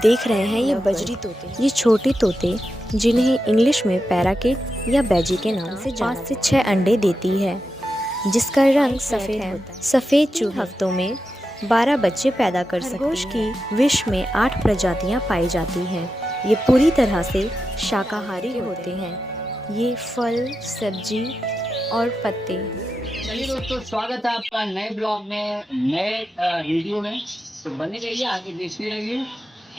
देख रहे हैं ये बजरी तोते। ये छोटे तोते जिन्हें इंग्लिश में पैराकिट या बैजी के नाम से 5 से 6 अंडे देती है, जिसका रंग सफ़ेद है। सफ़ेद चूहे हफ्तों में 12 बच्चे पैदा कर सकते हैं। खरगोश की विश्व में 8 प्रजातियां पाई जाती हैं। ये पूरी तरह से शाकाहारी होते हैं। ये फल, सब्जी और पत्ते। चलिए दोस्तों, स्वागत है आपका नए ब्लॉग में, नए वीडियो में। तो बने रहिए, आगे देखते रहिए।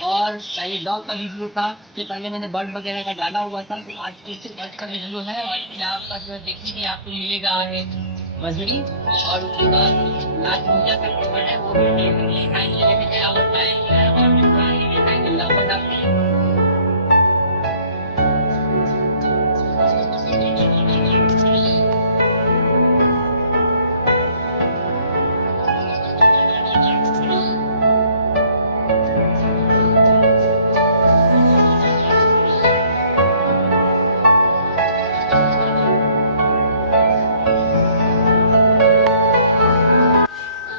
और पहले डॉग का वीडियो था, उससे पहले मैंने बर्ड वगैरह का डाला हुआ था। तो आज फिर से बर्ड का वीडियो है और यहाँ पर जो देखने के आपको मिलेगा है मजरी और उसके बाद आज पूजा का बर्ड है वो भी दिखाएंगे लेके क्या होता है और दिखाएंगे लगभग आपको।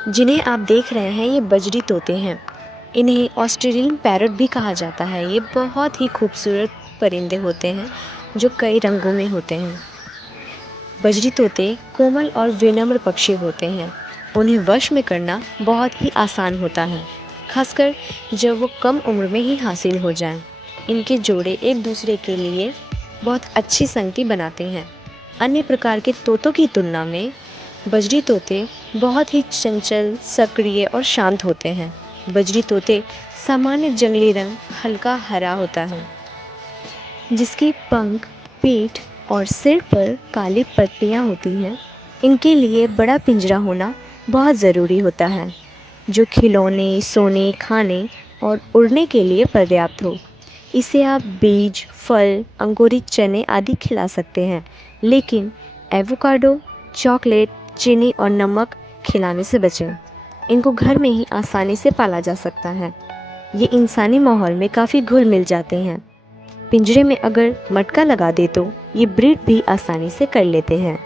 जिन्हें आप देख रहे हैं ये बजरी तोते हैं। इन्हें ऑस्ट्रेलियन पैरट भी कहा जाता है। ये बहुत ही खूबसूरत परिंदे होते हैं जो कई रंगों में होते हैं। बजरी तोते कोमल और विनम्र पक्षी होते हैं। उन्हें वश में करना बहुत ही आसान होता है, खासकर जब वो कम उम्र में ही हासिल हो जाएं। इनके जोड़े एक दूसरे के लिए बहुत अच्छी संगति बनाते हैं। अन्य प्रकार के तोतों की तुलना में बजरी तोते बहुत ही चंचल, सक्रिय और शांत होते हैं। बजरी तोते सामान्य जंगली रंग हल्का हरा होता है, जिसकी पंख, पीठ और सिर पर काली पट्टियाँ होती हैं। इनके लिए बड़ा पिंजरा होना बहुत ज़रूरी होता है, जो खिलौने, सोने, खाने और उड़ने के लिए पर्याप्त हो। इसे आप बीज, फल, अंकुरित चने आदि खिला सकते हैं, लेकिन एवोकाडो, चॉकलेट, चीनी और नमक खिलाने से बचें। इनको घर में ही आसानी से पाला जा सकता है। ये इंसानी माहौल में काफ़ी घुल मिल जाते हैं। पिंजरे में अगर मटका लगा दे तो ये ब्रीड भी आसानी से कर लेते हैं।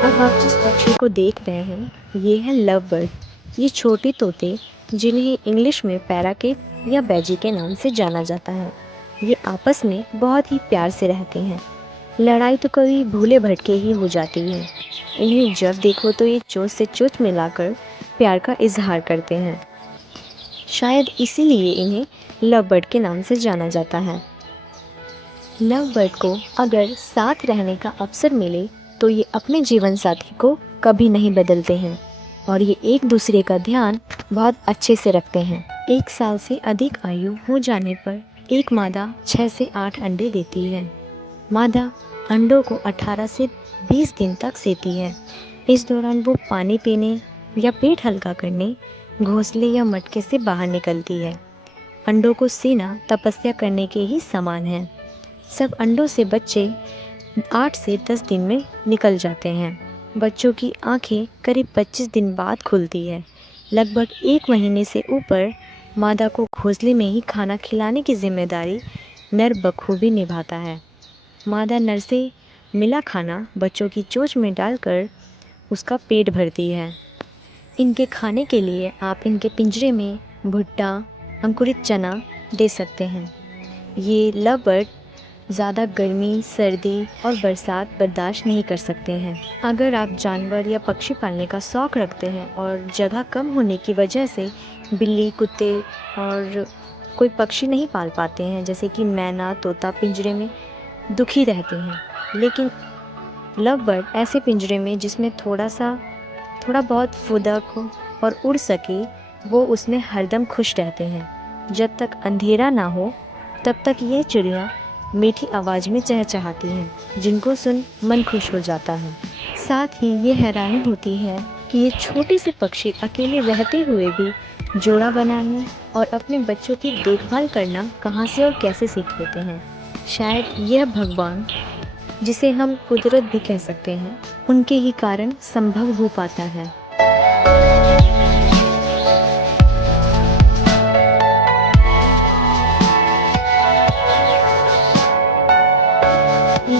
अब आप जिस पक्षी को देख रहे हैं ये है लव बर्ड। ये छोटे तोते जिन्हें इंग्लिश में पैराकिट या बैजी के नाम से जाना जाता है। ये आपस में बहुत ही प्यार से रहते हैं। लड़ाई तो कभी भूले भटके ही हो जाती है। इन्हें जब देखो तो ये चोंच से चोंच मिलाकर प्यार का इजहार करते हैं। शायद इसीलिए इन्हें लव बर्ड के नाम से जाना जाता है। लव बर्ड को अगर साथ रहने का अवसर मिले तो ये अपने जीवन साथी को कभी नहीं बदलते हैं और ये एक दूसरे का ध्यान बहुत अच्छे से रखते हैं। 1 साल से अधिक आयु हो जाने पर एक मादा 6 से 8 अंडे देती है। मादा अंडों को 18 से 20 दिन तक सेती है। इस दौरान वो पानी पीने या पेट हल्का करने घोंसले या मटके से बाहर निकलती है। अंडों को सीना तपस्या करने के ही समान है। सब अंडों से बच्चे 8 से 10 दिन में निकल जाते हैं। बच्चों की आंखें करीब 25 दिन बाद खुलती है। लगभग 1 महीने से ऊपर मादा को घोंसले में ही खाना खिलाने की जिम्मेदारी नर बखूबी निभाता है। मादा नर से मिला खाना बच्चों की चोंच में डालकर उसका पेट भरती है। इनके खाने के लिए आप इनके पिंजरे में भुट्टा, अंकुरित चना दे सकते हैं। ये लव बर्ड ज़्यादा गर्मी, सर्दी और बरसात बर्दाश्त नहीं कर सकते हैं। अगर आप जानवर या पक्षी पालने का शौक़ रखते हैं और जगह कम होने की वजह से बिल्ली, कुत्ते और कोई पक्षी नहीं पाल पाते हैं, जैसे कि मैना, तोता, पिंजरे में दुखी रहते हैं, लेकिन लव बर्ड ऐसे पिंजरे में जिसमें थोड़ा बहुत फुदक हो और उड़ सके, वो उसमें हरदम खुश रहते हैं। जब तक अंधेरा ना हो तब तक ये चिड़िया मीठी आवाज़ में चहचहाती हैं, जिनको सुन मन खुश हो जाता है। साथ ही ये हैरानी होती है कि ये छोटे से पक्षी अकेले रहते हुए भी जोड़ा बनाने और अपने बच्चों की देखभाल करना कहाँ से और कैसे सीख लेते हैं। शायद यह भगवान, जिसे हम कुदरत भी कह सकते हैं, उनके ही कारण संभव हो पाता है।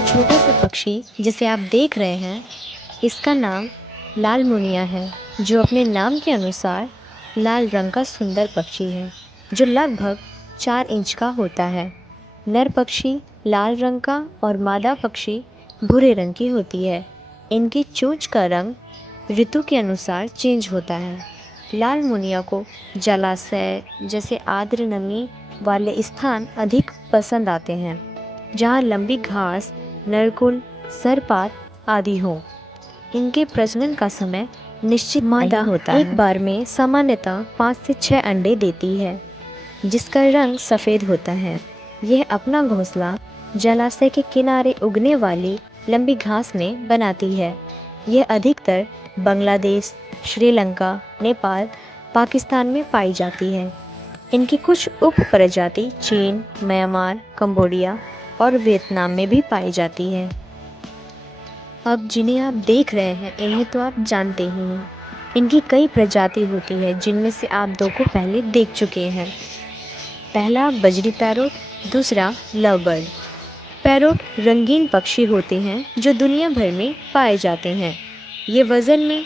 छोटा सा पक्षी जिसे आप देख रहे हैं, इसका नाम लाल मुनिया है, जो अपने नाम के अनुसार लाल रंग का सुंदर पक्षी है, जो लगभग 4 इंच का होता है। नर पक्षी लाल रंग का और मादा पक्षी भूरे रंग की होती है। इनकी चोंच का रंग ऋतु के अनुसार चेंज होता है। लाल मुनिया को जलाशय जैसे आर्द्र नमी वाले स्थान अधिक पसंद आते हैं, जहाँ लंबी घास, नरकुल, सरपात आदि हो। इनके प्रजनन का समय निश्चित मादा होता है। एक बार में सामान्यतः 5 से 6 अंडे देती है, जिसका रंग सफ़ेद होता है। यह अपना घोंसला जलाशय के किनारे उगने वाली लंबी घास में बनाती है। यह अधिकतर बांग्लादेश, श्रीलंका, नेपाल, पाकिस्तान में पाई जाती है। इनकी कुछ उप प्रजाति चीन, म्यांमार, कंबोडिया और वियतनाम में भी पाई जाती है। अब जिन्हें आप देख रहे हैं, इन्हें तो आप जानते ही हैं। इनकी कई प्रजाति होती है, जिनमें से आप 2 को पहले देख चुके हैं। पहला बजरी पैरोट, दूसरा लव बर्ड। पैरोट रंगीन पक्षी होते हैं जो दुनिया भर में पाए जाते हैं। ये वज़न में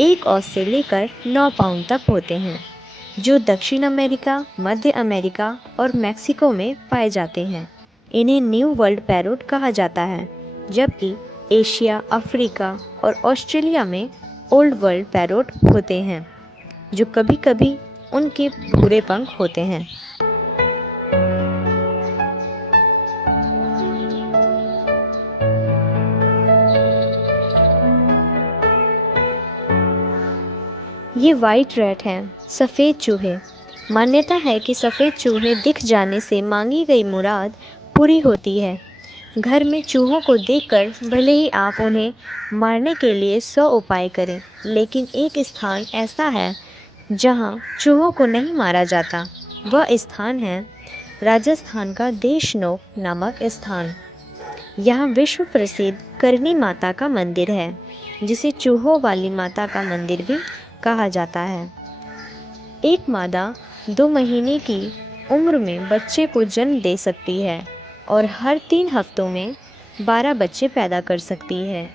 1 औंस से लेकर 9 पाउंड तक होते हैं, जो दक्षिण अमेरिका, मध्य अमेरिका और मेक्सिको में पाए जाते हैं। इन्हें न्यू वर्ल्ड पैरोट कहा जाता है, जबकि एशिया, अफ्रीका और ऑस्ट्रेलिया में ओल्ड वर्ल्ड पैरोट होते हैं, जो कभी-कभी उनके भूरे पंख होते हैं। ये वाइट रैट हैं, सफ़ेद चूहे। मान्यता है कि सफ़ेद चूहे दिख जाने से मांगी गई मुराद पूरी होती है। घर में चूहों को देखकर भले ही आप उन्हें मारने के लिए 100 उपाय करें, लेकिन एक स्थान ऐसा है जहां चूहों को नहीं मारा जाता। वह स्थान है राजस्थान का देशनोक नामक स्थान। यहाँ विश्व प्रसिद्ध करनी माता का मंदिर है, जिसे चूहों वाली माता का मंदिर भी कहा जाता है। एक मादा 2 महीने की उम्र में बच्चे को जन्म दे सकती है और हर 3 हफ्तों में 12 बच्चे पैदा कर सकती है।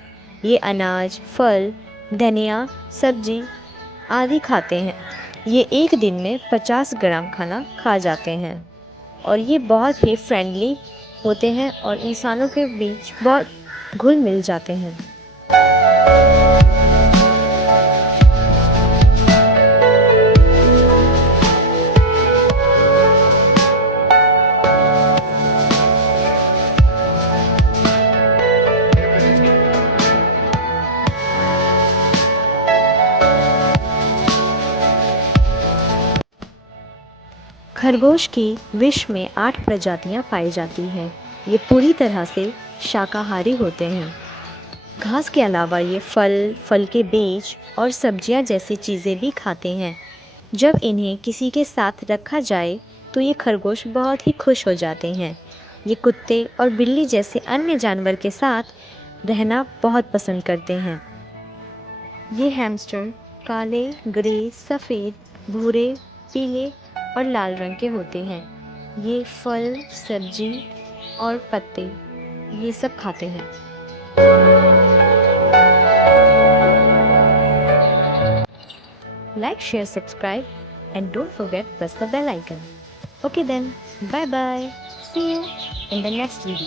ये अनाज, फल, धनिया, सब्जी आदि खाते हैं। ये एक दिन में 50 ग्राम खाना खा जाते हैं और ये बहुत ही फ्रेंडली होते हैं और इंसानों के बीच बहुत घुल मिल जाते हैं। खरगोश की विश्व में 8 प्रजातियां पाई जाती हैं। ये पूरी तरह से शाकाहारी होते हैं। घास के अलावा ये फल, फल के बीज और सब्जियां जैसी चीज़ें भी खाते हैं। जब इन्हें किसी के साथ रखा जाए तो ये खरगोश बहुत ही खुश हो जाते हैं। ये कुत्ते और बिल्ली जैसे अन्य जानवर के साथ रहना बहुत पसंद करते हैं। ये हैमस्टर काले, ग्रे, सफ़ेद, भूरे, पीले और लाल रंग के होते हैं। ये फल, सब्जी और पत्ते ये सब खाते हैं। Like, share, subscribe, and don't forget press the bell icon. Okay then, bye bye. See you in the next video.